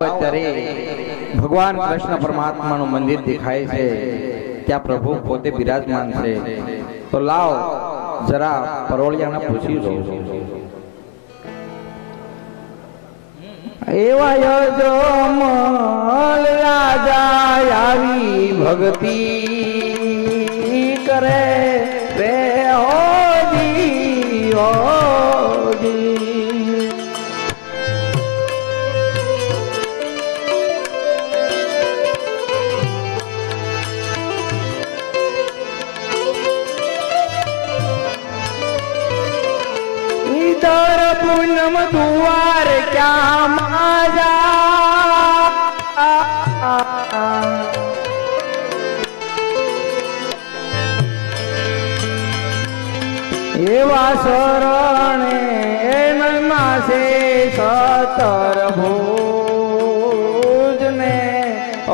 અત્યારે ભગવાન કૃષ્ણ પરમાત્માનું મંદિર દેખાય છે, ત્યાં પ્રભુ પોતે બિરાજમાન છે. તો લાવ જરા પરોળિયાને પૂછી લો. એવા યજમલ રાજા આવી ભક્તિ કરે રે હોજી હોજી. દર પૂનમ દુવાર ક્યાં માજા એવા શરણે એમાં છે સતર ભુજ ને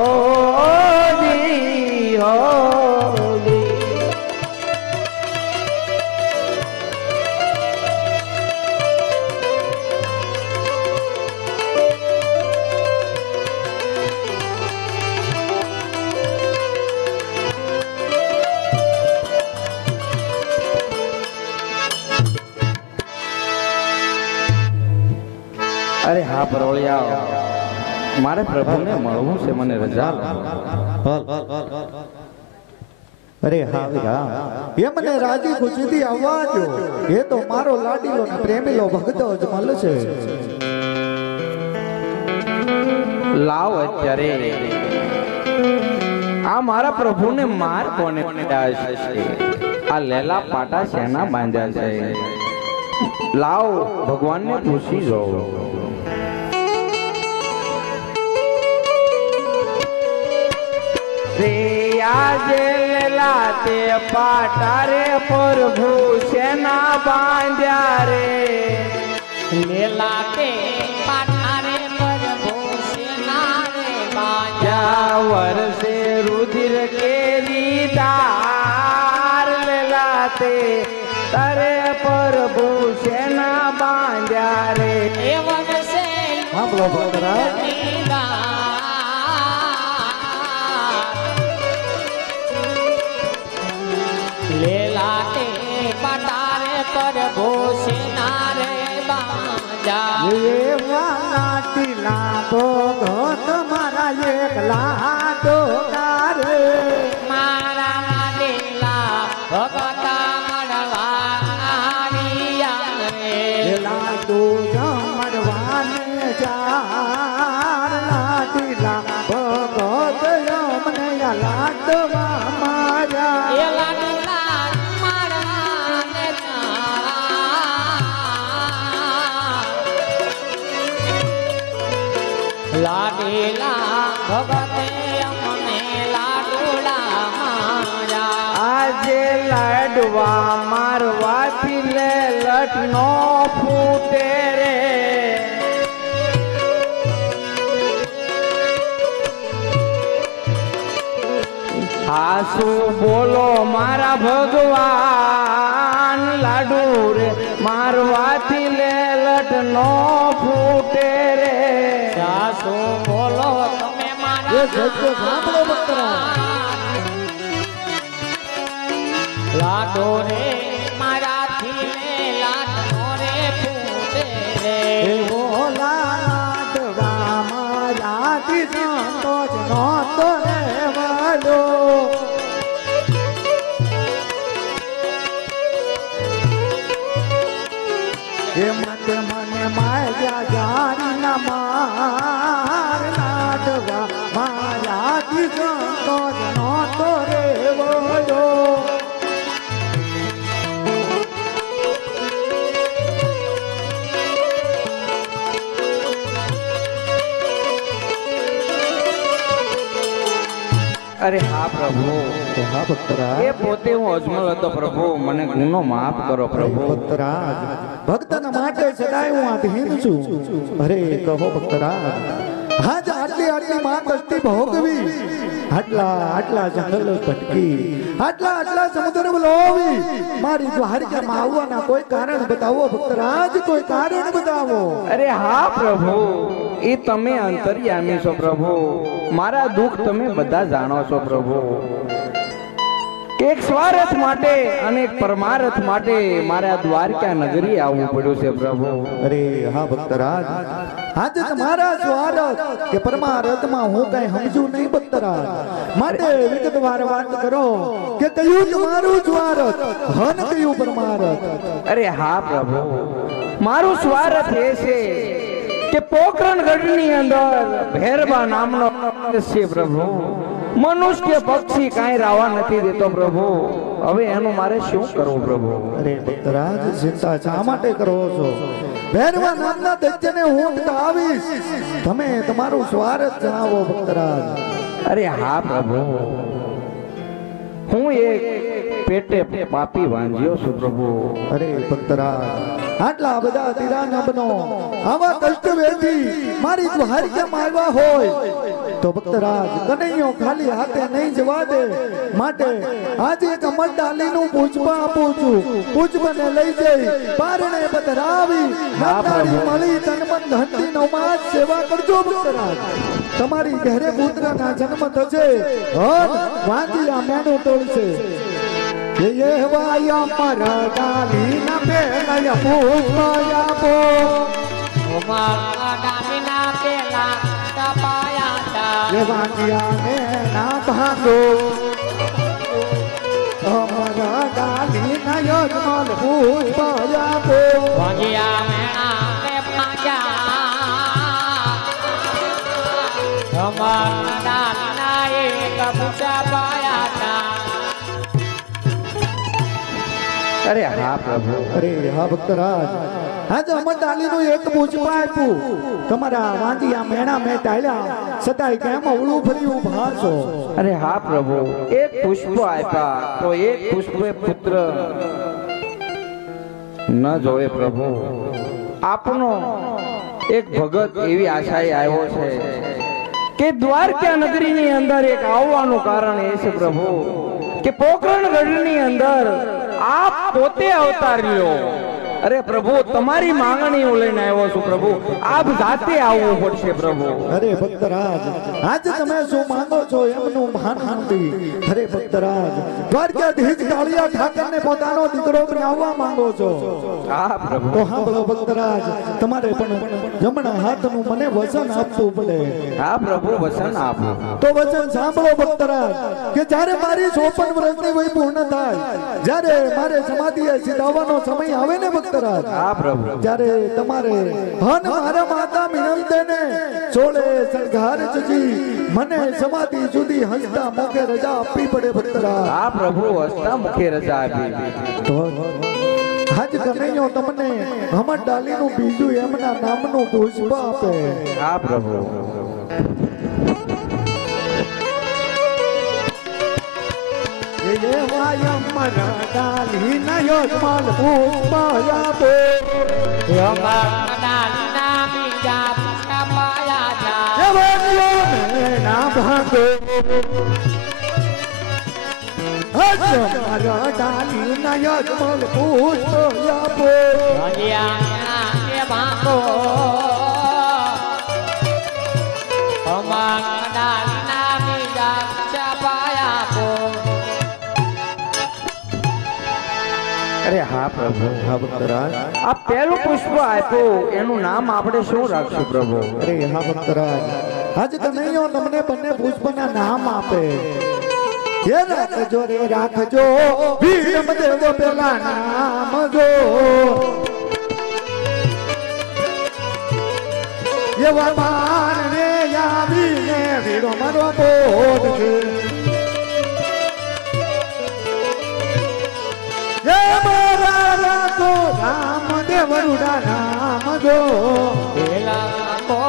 ઓજી હોજી. અરે હા પરોળિયા, મારે પ્રભુને મળવું છે, મને રજા લો. અરે હા વીરા, એ મને રાજી ખુશીથી આવવા દો. એ તો મારો લાડીલો ને પ્રેમીલો ભક્ત અજમલ છે. લાવ અત્યારે આ મારા પ્રભુને માર કોને દાશ છે? આ લેલા પાટા શેના બાંધ્યા છે? લાવ ભગવાનને પૂછી જો. રે આજે લેલા તે પાટા રે પ્રભુ શેના બાંધ્યા રે? લેલા તે પાટા રે પ્રભુ શેના રે બાંધ્યા? વર્ષે રુધિર કેરી ધાર લેલા તે તારે પ્રભુ શેના બાંધ્યા રે? એ વર્ષે સાંભળો ભક્તરા, લેલા તે પાટા રે પ્રભુ શેના રે બાંધ્યા? એ વાટીલા ભગત મારા એકલા તો તારે મારા લાડીલા ભગત મળવાનિયા રે. એલા તું જમડવાને ચાર લાટીલા ભગત મને લાડવા મારા. એ લાડીલા મળવાને લાડીલા ભગતે અમને લાડુડા મારા. આજે લાડવા મારવાથી લે લટ નો ફૂટે રે. હાસુ બોલો મારા ભગવાન, લાડુ રે મારવાથી લે લટ નો ફૂટે રે. સાસુ બોલો તમે એ મારા સત્ય સાંભળો ભક્તરા, લાડો રે મારાથી લે લાડો રે ફૂટે રે. એવો લાડવા મારાથી સંતોષ નહોતો રહેવાનો. એ મત મને માર્યા જારીના માર લાડવા મારાથી સંતોષ નહોતો રહેવાનો. અરે હા પ્રભુ, હા ભક્તરાજ, એ પોતે હું અજમલ હતો પ્રભુ, મને ગુનો માફ કરો પ્રભુ. ભક્તરાજ, ભક્તના માટે સદાય હું આધીન છું. અરે કહો ભક્તરાજ, આજ આટલી આટલી માં કષ્ટી ભોગવી, આટલા જંગલો ભટકી આટલા સમુદ્ર લોવી મારી દ્વારકામાં આવવાના કોઈ કારણ બતાવો ભક્તરાજ, કોઈ કારણ બતાવો. અરે હા પ્રભુ, એ તમે અંતર્યામી છો પ્રભુ. મારા દુઃખ તમે બધા જાણો છો પ્રભુ. એક સ્વાર્થ માટે અને એક પરમાર્થ માટે મારા દ્વારકા નગરી આવવું પડ્યું છે પ્રભુ. અરે હા ભક્તરાજ, આજે તમારા સ્વાર્થ કે પરમાર્થમાં હું કઈ સમજુ નહીં ભક્તરાજ, માટે વિગતવાર વાત કરો કે કયું તમારું સ્વાર્થ હન કયું પરમાર્થ. અરે હા પ્રભુ, મારું સ્વાર્થ એ છે કે પોકરણગઢની અંદર ભેરબા નામનો છે પ્રભુ. મનુષ્ય પક્ષી કાંઈ રાવા નથી દેતો પ્રભુ. હવે એનું મારે શું કરવું પ્રભુ? અરે ભક્તરાજ, ચિંતા શા માટે કરો છો? ભેરવા નામના દૈત્યને હું આવીશ, તમે તમારું સ્વાર્થ જણાવો ભક્તરાજ. અરે હા પ્રભુ, હું એક પેટે પાપી વાંજ્યો છું પ્રભુ. અરે ભક્તરાજ, આટલા બધા તીરાના બનો આવા કષ્ટ વેઠી મારી દ્વારકામાં આવ્યા હોય તો ભક્તરાજ કનૈયો ખાલી હાથે નહીં જવા દે. માટે આજે એક અમરડાલીનું પુષ્પ આપું છું. પુષ્પને લઈ જઈ પારણે પધરાવી નાતાળી મળી તનમન ધનથી નવમાસ સેવા કરજો ભક્તરાજ. તમારી ઘરે પુત્રના જન્મ થશે, હન વાંચી આ મેણું તોડશે. ये वाया मरदाली न पेलय पुष्पया पो મરદાલી ના પેલા તપાયા તા. ये वांगिया ने ना भागो मरदाली न यजमल पुष्पया पो વાંજિયા મેણા ને ભાગ્યા. મરદાલી ના એક પૂછા પાયા તા. અરે હા પ્રભુ. અરે હા ભક્તરાજ, આજે અમરડાલીનું એક પુષ્પ આપ્યું. તમારા વાંજિયા મેણા મેં ટાળ્યા છતાંય કેમ અવળું ફર્યું ભાસો. અરે હા પ્રભુ, એક પુષ્પ આપ્યા તો એક પુષ્પે પુત્ર ન જોવે પ્રભુ. આપનો એક ભગત એવી આશાએ આવ્યો છે કે દ્વારકા નગરીની અંદર એક આવવાનું કારણ એ છે પ્રભુ કે પોકરણગઢની અંદર આપ પોતે અવતાર લ્યો. અરે પ્રભુ, તમારી માંગણીઓ લઈને આવ્યો છું પ્રભુ. આપ જાતે આવવું પડશે પ્રભુ. અરે ભક્તરાજ, આજે તમે શું માંગો છો એમનું ભાન નથી. અરે ભક્તરાજ, દ્વારકાધીશ કાળિયા ઠાકરને પોતાનો દીકરો બનાવવા માંગો છો. હા પ્રભુ. તો સાંભળો ભક્તરાજ, તમારે પણ જમણા હાથનું મને વચન આપવું પડે. હા પ્રભુ, વચન આપો. તો વચન સાંભળો ભક્તરાજ, કે જ્યારે મારી 54 વર્ષની વય પૂર્ણ થાય, જ્યારે મારે સમાધિએ સીધાવાનો સમય આવે ને ભક્તરાજ, હા પ્રભુ, ત્યારે તમારે હન મારા માતા મિનલદેને ચોળે સંઘાર જજી મને સમાધિ સુધી હસતા મુખે રજા આપવી પડે ભક્તરાજ. હા પ્રભુ, હસતા મુખે રજા આપી. તો આજ કનૈયો તમને અમરડાલીનું બીજું એમના નામનું પુષ્પ આપે. હા પ્રભુ. ये वायम मरदाली नयोजमल पुष्पया पो મરદાલી ના બીજા પૂછા પાયા તા. ये वानियों में ना भागो मरदाली नयोजमल पुष्पया पो વાંજિયા મેણા ને ભાગો. મરદાલી ના બીજા પૂછા પાયા કો. અરે હા પ્રભુ. હા ભક્તરાજ, આ પહેલું પુષ્પ આપ્યું એનું નામ આપણે શું રાખશું પ્રભુ? અરે હા ભક્તરાજ, આજ કનૈયો તમને બંને પુષ્પના નામ આપે. ये રાખજો રે રાખજો ભીમ દેવ પેલા નામ જો એવા માન રે આવીને વીરો મારો બોધ છે એ મારા રાખો રામ દેવ રૂડા નામ જો પેલા કો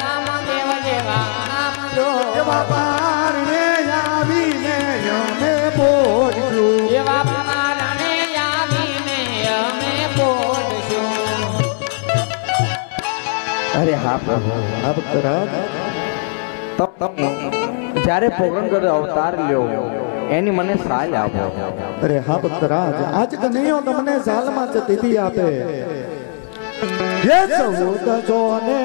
નામ દેવ જેવા નામ જો. એવા માન રે આવીને અમે બોધશું એવા પ્રમાણે આવીને અમે બોલશું. અરે હા પ્રભુ. આ ભક્તરાજ જ્યારે પોકરણગઢ અવતાર લ્યો એની મને સાલ આપો. અરે હા ભક્તરાજ, આજ કનૈયો તમને સાલમાં ચતીથી આપે. ये चौद जो ने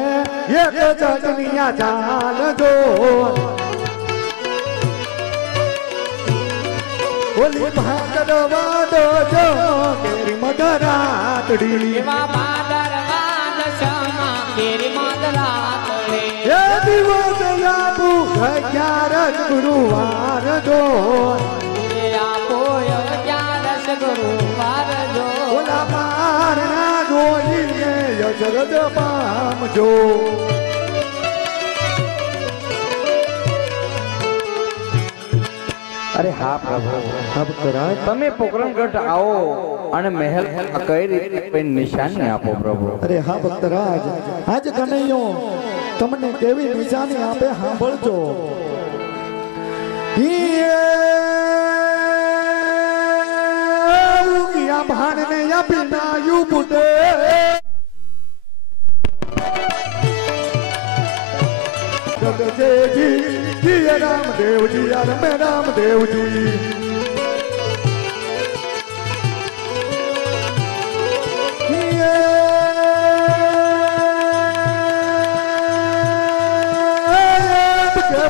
ये जगनिया जान जो ओली भागरवा दो जो मेरी मदरातड़ी એવા ભાદરવા દશમાં કેરી મધરાતડી. ये दिवस लाबू 11 गुरुवार जो એ આપો 11 ગુરુવાર જો. ओला पार ना जोई ने यजरद पाम जो અરે હા પ્રભુ, ભક્તરાજ તમે પોકરણગઢ આવો અને મહેલ કઈ રીતે નિશાની આપો પ્રભુ. અરે હા ભક્તરાજ, આજ કનૈયો તમને કેવી નિશાની આપે સાંભળજો. યા ભાણને આપીના યુ બુટે જગજેજી જી રામદેવજી યાર મે રામદેવજી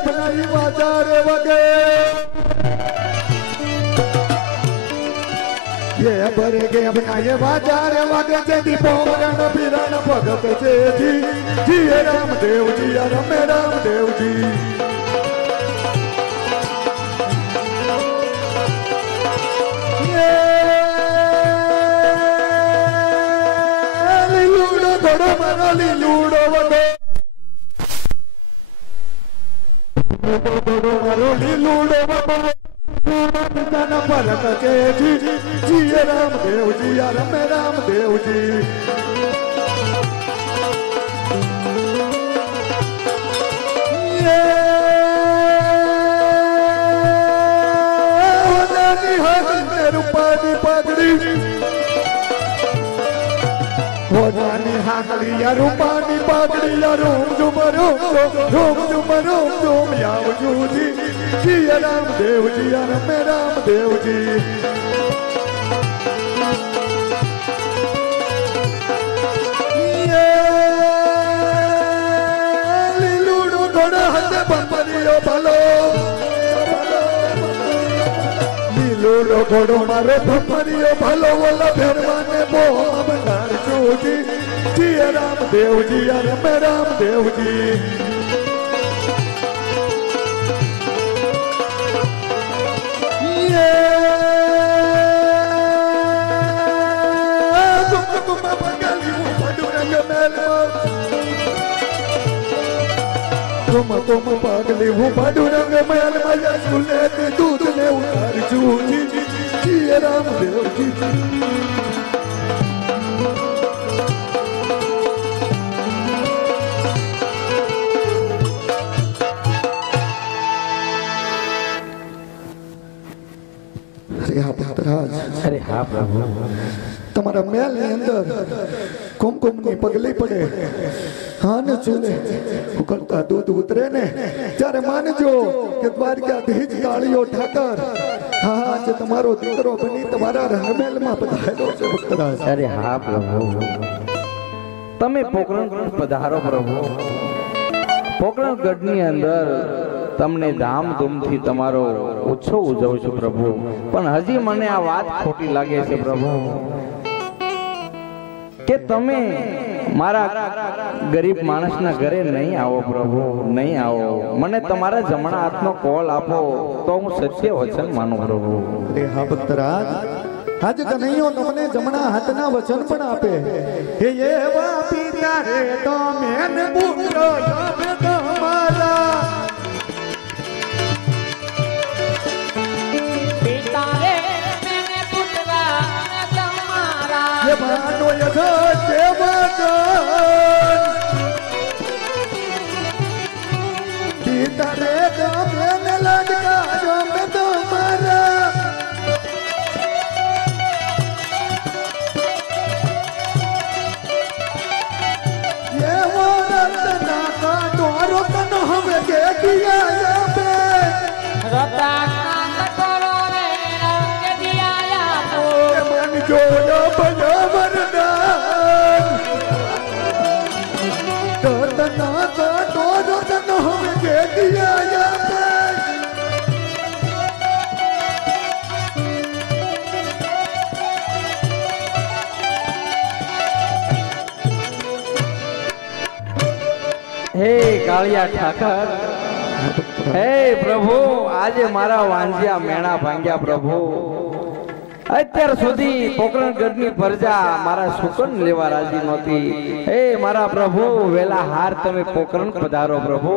બનાવી બાજાર વગે ये बरे के बनाए बाजार वागे जे दीपो रण बिरण भगत जे जी रामदेव जी राम रामदेव जी ये लीलूड़ो थोड़ो मारो लीलूड़ो वगे मारो लीलूड़ो वगे पिता परक जी रामदेव जी राम रामदेव जी रूपानी पगड़ी हाकलिया रूपानी पगड़ी रोम जुम याव जूजी जी रामदेव जी राम रामदेव जी लीलूड़ो थोड़ा हंसे बंबरियो भलो लीलूड़ो थोड़ो मारो बंबरियो भलो बोला फेरवाने बोम बनार जूजी जी रामदेव जी राम रामदेव जी तुम पागली हूँ पाडुरंग महल मजा सुले ते दूध ने उतार जूजी जी रामदेव जी अरे हाँ भक्तराज, અરે હા પ્રભુ, તમારા મહેલ ની અંદર કુમકુમ ની પગલી પડે હા ને ચૂલે ઉકળતા દૂધ ઉતરે ને ત્યારે માનજો કે દ્વારકાધીશ કાળિયો ઠાકર હા આજે તમારો દીકરો બની તમારા રંગમહેલ માં પધારેલો છે ભક્તરાજ. અરે હા પ્રભુ, તમે પોકરણગઢ પધારો પ્રભુ. પોકરણગઢની અંદર તમને ધામધૂમથી તમારો ઉત્સવ ઉજવું છું પ્રભુ, પણ હજી મને આ વાત ખોટી લાગે છે પ્રભુ કે તમે મારા ગરીબ માણસના ઘરે નહીં આવો પ્રભુ, નહીં આવો. મને તમારા જમણા હાથનો કોલ આપો તો હું સત્ય વચન માનું પ્રભુ. અરે હા ભક્તરાજ, આજ કનૈયો તમને જમણા હાથના વચન પણ આપે. હે એવા પિતા રે તમે ને પુત્ર તમારા પિતા રે મેને પુત્રા તમારા. ये मानो यथा देवगण पिता रे गावे में लड़का जो में तुम्हारा ये वो रत्ना का द्वारो कन हमें के દિયા આપે રોતા કટોરો રે કે દિયા આપો મન જોડો બધા વરદાન તો તના તો તનો હવે દિયા આપે હે કાળિયા ઠાકર, હે પ્રભુ, આજે મારા વાંજિયા મેણા ભાંગ્યા પ્રભુ. અત્યાર સુધી પોકરણગઢની પ્રજા મારા શુકન લેવા રાજી નહોતી. હે મારા પ્રભુ, વેલા હાર તમે પોકરણ પધારો પ્રભુ.